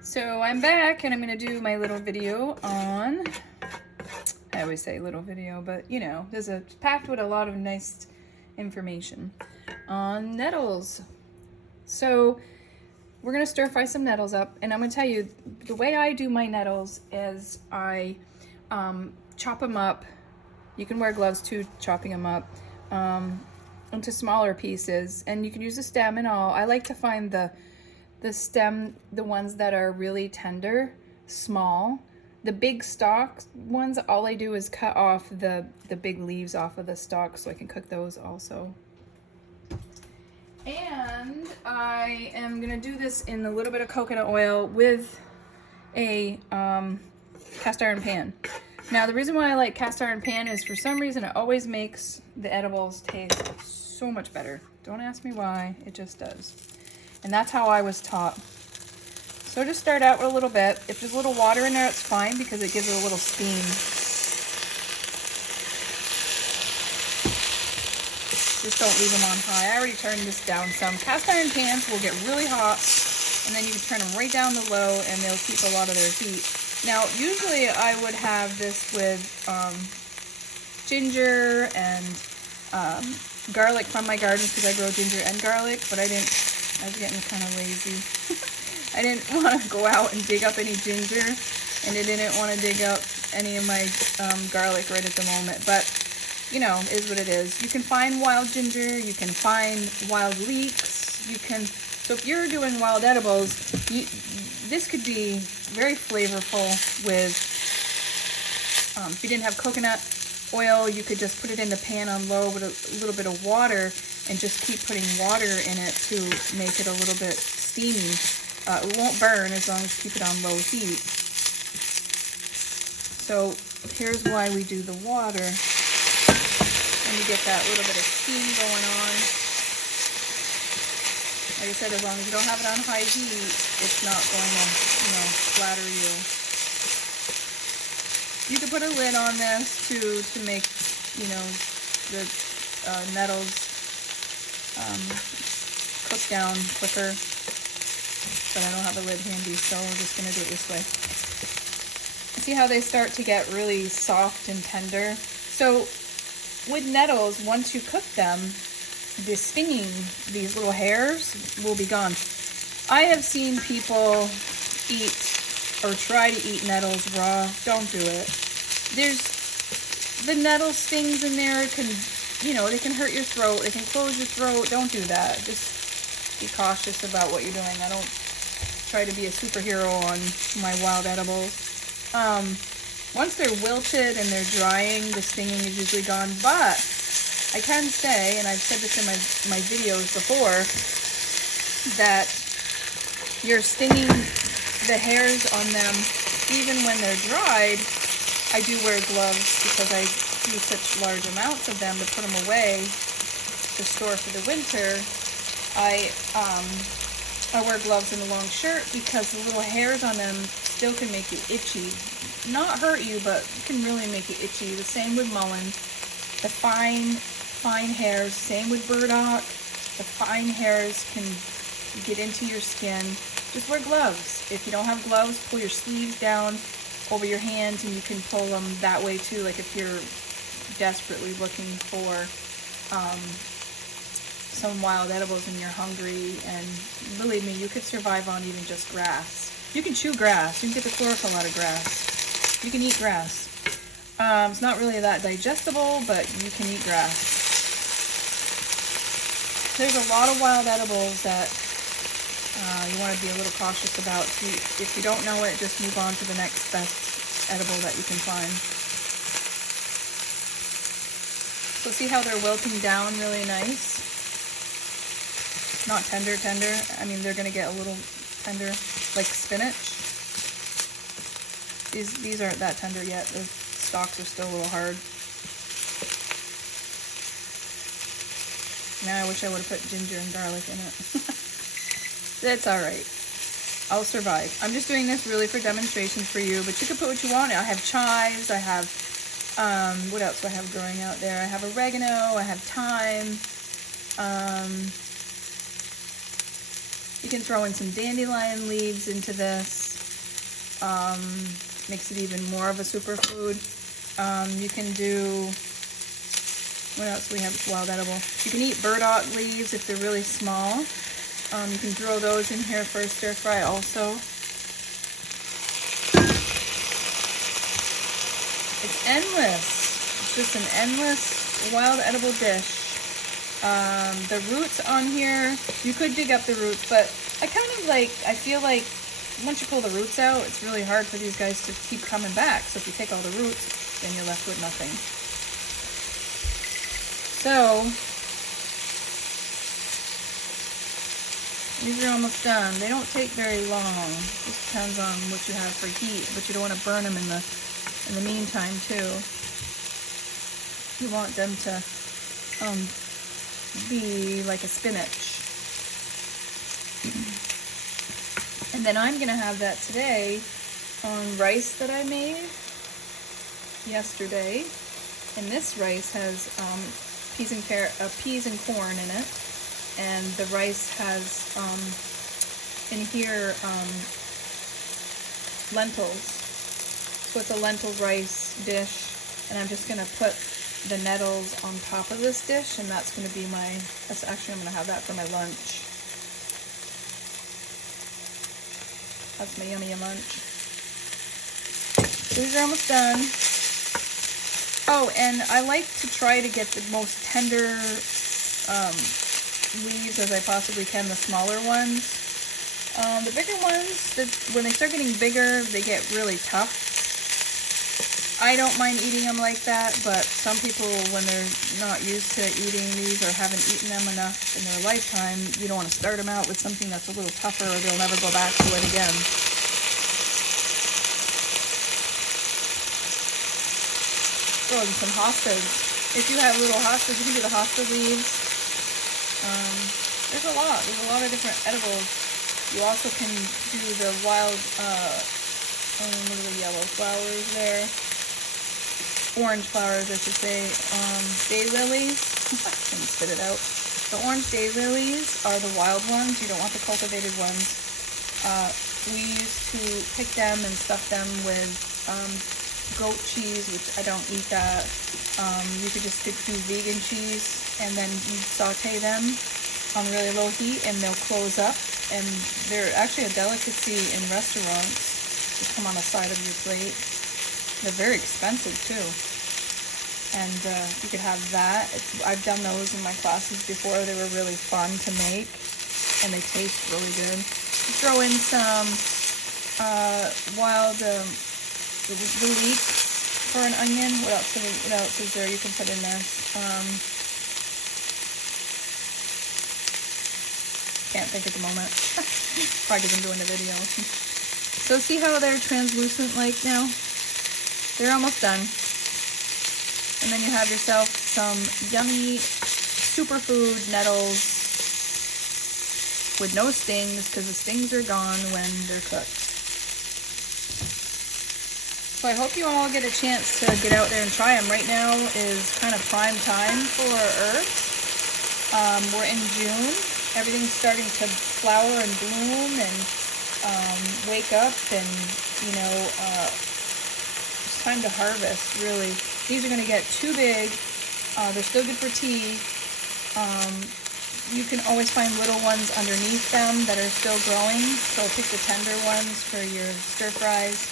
So I'm back and I'm gonna do my little video on, I always say little video, but you know, there's a packed with a lot of nice information on nettles. So we're gonna stir fry some nettles up, and I'm gonna tell you the way I do my nettles is I chop them up. You can wear gloves too, chopping them up into smaller pieces, and you can use the stem and all. I like to find the stem, the ones that are really tender, small. The big stalk ones, all I do is cut off the big leaves off of the stalk so I can cook those also. And I am gonna do this in a little bit of coconut oil with a cast iron pan. Now the reason why I like cast iron pan is for some reason it always makes the edibles taste so much better. Don't ask me why, it just does. And that's how I was taught. So just start out with a little bit. If there's a little water in there, it's fine because it gives it a little steam. Just don't leave them on high. I already turned this down some. Cast iron pans will get really hot, and then you can turn them right down to low and they'll keep a lot of their heat. Now, usually I would have this with ginger and garlic from my garden because I grow ginger and garlic, but I was getting kind of lazy. I didn't want to go out and dig up any ginger, and I didn't want to dig up any of my garlic right at the moment, but you know, is what it is. You can find wild ginger, you can find wild leeks, so if you're doing wild edibles, this could be very flavorful with, if you didn't have coconut oil, you could just put it in the pan on low with a little bit of water and just keep putting water in it to make it a little bit steamy. It won't burn as long as you keep it on low heat. So here's why we do the water. And you get that little bit of steam going on. Like I said, as long as you don't have it on high heat, it's not going to, flatter you. You could put a lid on this to make, the nettles cook down quicker. But I don't have a lid handy, so we're just going to do it this way. See how they start to get really soft and tender? So with nettles, once you cook them, the stinging, these little hairs, will be gone. I have seen people eat or try to eat nettles raw. Don't do it. The nettle stings in there can, they can hurt your throat. They can close your throat. Don't do that. Just be cautious about what you're doing. I don't try to be a superhero on my wild edibles. Once they're wilted and they're drying, the stinging is usually gone, but I can say, and I've said this in my videos before, that you're stinging the hairs on them even when they're dried. I do wear gloves because I use such large amounts of them to put them away to store for the winter. I wear gloves and a long shirt because the little hairs on them still can make you itchy. Not hurt you, but can really make you itchy. The same with mullein. The fine hairs, same with burdock. The fine hairs can get into your skin. Just wear gloves. If you don't have gloves, pull your sleeves down over your hands and you can pull them that way too, like if you're desperately looking for some wild edibles and you're hungry. And believe me, you could survive on even just grass. You can chew grass. You can get the chlorophyll out of grass. You can eat grass. It's not really that digestible, but you can eat grass. There's a lot of wild edibles that you want to be a little cautious about. If you don't know it, just move on to the next best edible that you can find. So see how they're wilting down really nice? Not tender. I mean, they're going to get a little tender, like spinach. These aren't that tender yet. The stalks are still a little hard. Now I wish I would have put ginger and garlic in it. That's alright. I'll survive. I'm just doing this really for demonstrations for you, but you can put what you want. I have chives, I have, what else do I have growing out there? I have oregano, I have thyme, You can throw in some dandelion leaves into this. Makes it even more of a superfood. You can do, what else do we have? It's wild edible. You can eat burdock leaves if they're really small. You can throw those in here for a stir fry also. It's endless. It's just an endless wild edible dish. The roots on here, you could dig up the roots, but I feel like once you pull the roots out, it's really hard for these guys to keep coming back. So if you take all the roots, then you're left with nothing. So, these are almost done. They don't take very long. Just depends on what you have for heat, but you don't want to burn them in the meantime too. You want them to be like a spinach. And then I'm gonna have that today on rice that I made yesterday. And this rice has peas and corn in it. And the rice has in here lentils. So it's a lentil rice dish, and I'm just gonna put the nettles on top of this dish, and that's gonna be I'm gonna have that for my lunch. That's my yummy lunch. These are almost done. Oh, and I like to try to get the most tender leaves as I possibly can, the smaller ones. The bigger ones, when they start getting bigger, they get really tough. I don't mind eating them like that, but some people, when they're not used to eating these or haven't eaten them enough in their lifetime, you don't want to start them out with something that's a little tougher or they'll never go back to it again. Throw in some hostas. If you have little hostas, you can do the hosta leaves. There's a lot of different edibles. You also can do the wild, look at the yellow flowers there. Orange flowers, I should say. Daylilies. I can spit it out. The orange daylilies are the wild ones. You don't want the cultivated ones. We used to pick them and stuff them with goat cheese, which I don't eat that. You could just do vegan cheese, and then you saute them on really low heat, and they'll close up. And they're actually a delicacy in restaurants. Just come on the side of your plate. They're very expensive too. And you could have that. I've done those in my classes before. They were really fun to make, and they taste really good. You throw in some wild the leeks for an onion. What else is there you can put in this? Can't think at the moment. Probably because I'm doing a video. So see how they're translucent like now? They're almost done. And then you have yourself some yummy superfood nettles with no stings, because the stings are gone when they're cooked. So I hope you all get a chance to get out there and try them. Right now is kind of prime time for herbs. We're in June. Everything's starting to flower and bloom and wake up, and it's time to harvest, really. These are going to get too big. They're still good for tea. You can always find little ones underneath them that are still growing, so pick the tender ones for your stir fries.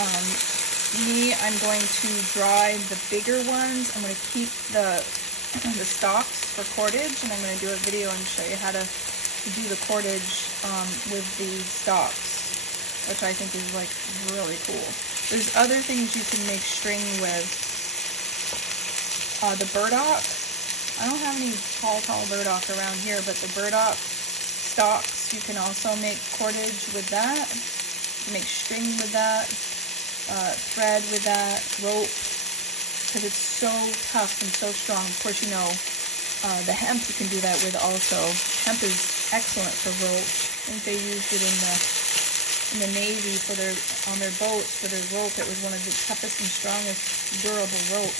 I'm going to dry the bigger ones. I'm going to keep the stalks for cordage, and I'm going to do a video and show you how to do the cordage with the stalks, which I think is like really cool. There's other things you can make string with. The burdock. I don't have any tall burdock around here, but the burdock stalks, you can also make cordage with that. Make string with that. Thread with that. Rope. Because it's so tough and so strong. Of course, the hemp you can do that with also. Hemp is excellent for rope. I think they used it in the Navy on their boats for their rope. It was one of the toughest and strongest durable rope.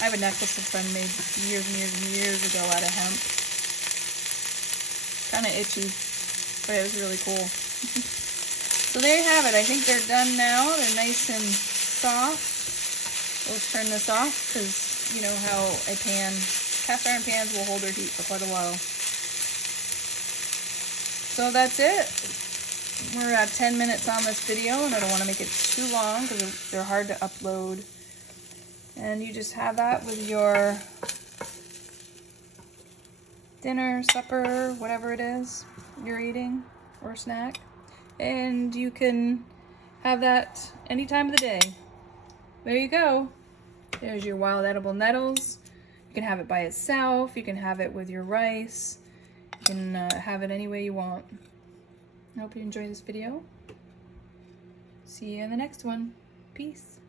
I have a necklace a friend made years and years and years ago out of hemp. kind of itchy, but it was really cool. So there you have it. I think they're done now. They're nice and soft. Let's turn this off because you know how a pan, cast iron pans will hold their heat for quite a while. So that's it. We're at 10 minutes on this video, and I don't want to make it too long because they're hard to upload. And you just have that with your dinner, supper, whatever it is you're eating, or snack. And you can have that any time of the day. There you go. There's your wild edible nettles. You can have it by itself. You can have it with your rice. You can have it any way you want. I hope you enjoy this video. See you in the next one. Peace.